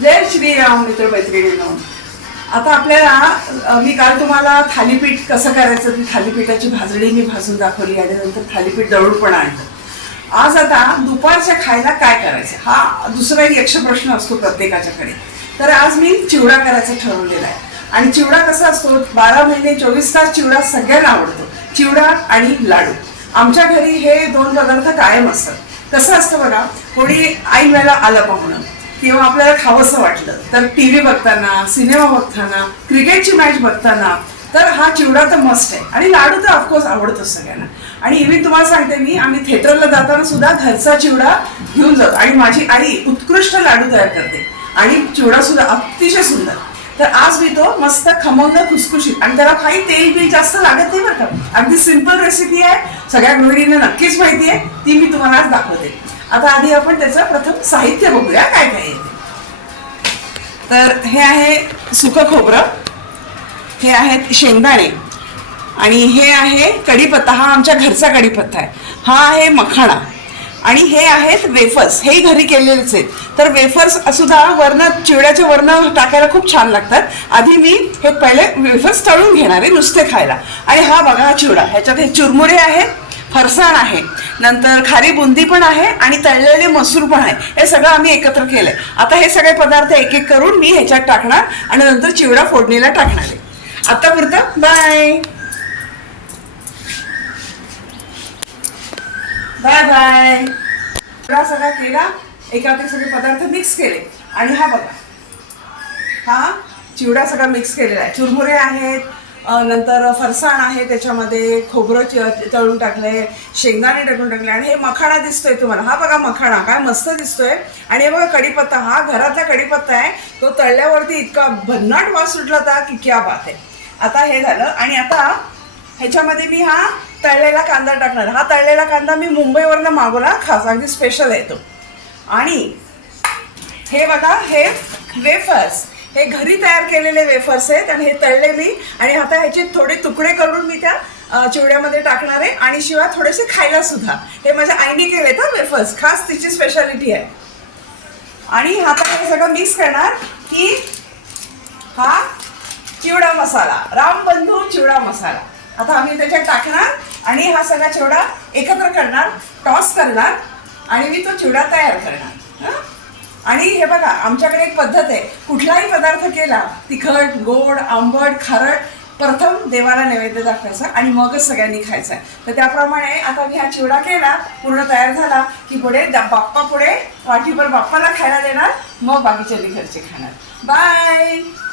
जय श्रीराम मित्र मैत्रिणींनो. आता आपल्याला मी काल तुम्हाला थालीपीठ कसं करायचं ती थालीपीठाची भाजणी मी भाजून दाखवली आणि नंतर थालीपीठ दळून पण आणलं. आज आता दुपारच्या खायला काय करायचं हा दुसरा एक यक्ष प्रश्न असतो प्रत्येकाच्याकडे. तर आज मी चिवडा करायचं ठरवलेला आहे. आणि चिवडा कसा असतो 12 महिने 24 तास चिवडा सगळ्यांना आवडतो. चिवडा आणि लाडू आमच्या घरी हे दोन पदार्थ कायम असतात. कसं असतं बघा, कोणी ऐन वेळेला आलं पाहुणं किंवा आपल्याला खावंसं वाटलं तर टीव्ही बघताना, सिनेमा बघताना, क्रिकेटची मॅच बघताना तर हा चिवडा तर मस्ट आहे. आणि लाडू तर ऑफकोर्स आवडतोच सगळ्यांना. आणि इव्हन तुम्हाला सांगते मी, आम्ही थिएटरला जाताना सुद्धा घरचा चिवडा घेऊन जातो. आणि माझी आई उत्कृष्ट लाडू तयार करते आणि चिवडा सुद्धा अतिशय सुंदर. तर आज मी तो मस्त खमंग खुसखुशीत आणि त्याला काही तेल बी जास्त लागत नाही बरं का. अगदी सिंपल रेसिपी आहे, सगळ्या गृहिणींना नक्कीच माहिती आहे, ती मी तुम्हाला आज दाखवते. आता आधी आपण त्याचं प्रथम साहित्य बघूया काय काय आहे. तर हे आहे सुकं खोबरं, हे आहेत शेंगदाणे आणि हे आहे कढीपत्ता. हा आमच्या घरचा कढीपत्ता आहे. हा आहे मखाणा आणि हे आहेत वेफर्स. हे घरी केलेलेच आहेत. तर वेफर्स सुद्धा वरनं चिवड्याच्या वरनं टाकायला खूप छान लागतात. आधी मी हे पहिले वेफर्स तळून घेणार आहे नुसते खायला. आणि हा बघा हा चिवडा, ह्याच्यात हे चुरमुरे आहेत, फरसाण आहे, नंतर खारी बुंदी पण आहे आणि तळलेले मसूर पण आहे. हे सगळं आम्ही एकत्र केलंय. आता हे सगळे पदार्थ एक एक करून मी ह्याच्यात टाकणार आणि नंतर चिवडा फोडणीला टाकणार आहे. आतापुरतं बाय बाय बाय. चिवडा सगळा केला, एकात सगळे पदार्थ मिक्स केले आणि हा बघा हा चिवडा सगळा मिक्स केलेला आहे. चुरमुरे आहेत, नंतर फरसाण आहे, त्याच्यामध्ये खोबरं तळून टाकलंय, शेंगदाणे टाकून टाकले आणि हे मखाणा दिसतोय तुम्हाला. हा बघा मखाणा काय मस्त दिसतोय. आणि हे बघा कढीपत्ता, हा घरातला कढीपत्ता आहे. तो तळल्यावरती इतका भन्नाट वास सुटला होता की क्या बात आहे. आता हे झालं आणि आता ह्याच्यामध्ये मी हा तळलेला कांदा टाकणार. हा तळलेला कांदा मी मुंबईवरनं मागवला, खास अगदी स्पेशल आहे तो. आणि हे बघा हे वेफर्स, हे घरी तयार केलेले वेफर्स आहेत आणि हे तळले मी. आणि आता ह्याचे थोडे तुकडे करून मी त्या चिवड्यामध्ये टाकणार आहे आणि शिवाय थोडेसे खायला सुद्धा. हे माझ्या आईने केलेत हा वेफर्स, खास तिची स्पेशालिटी आहे. आणि आता हे सगळं मिक्स करणार की हा चिवडा मसाला, रामबंधू चिवडा मसाला आता आम्ही त्याच्यात टाकणार आणि हा सगळा चिवडा एकत्र करणार, टॉस करणार आणि मी तो चिवडा तयार करणार. आणि हे बघा आमच्याकडे एक पद्धत आहे, कुठलाही पदार्थ केला तिखट, गोड, आंबट, खारट, प्रथम देवाला नैवेद्य दाखवायचा आणि मगच सगळ्यांनी खायचा. तर त्याप्रमाणे आता मी हा चिवडा केला, पूर्ण तयार झाला की पुढे बाप्पा पुढे वाटीभर बाप्पाला खायला देणार, मग बाकीच्या घरचे खाणार. बाय.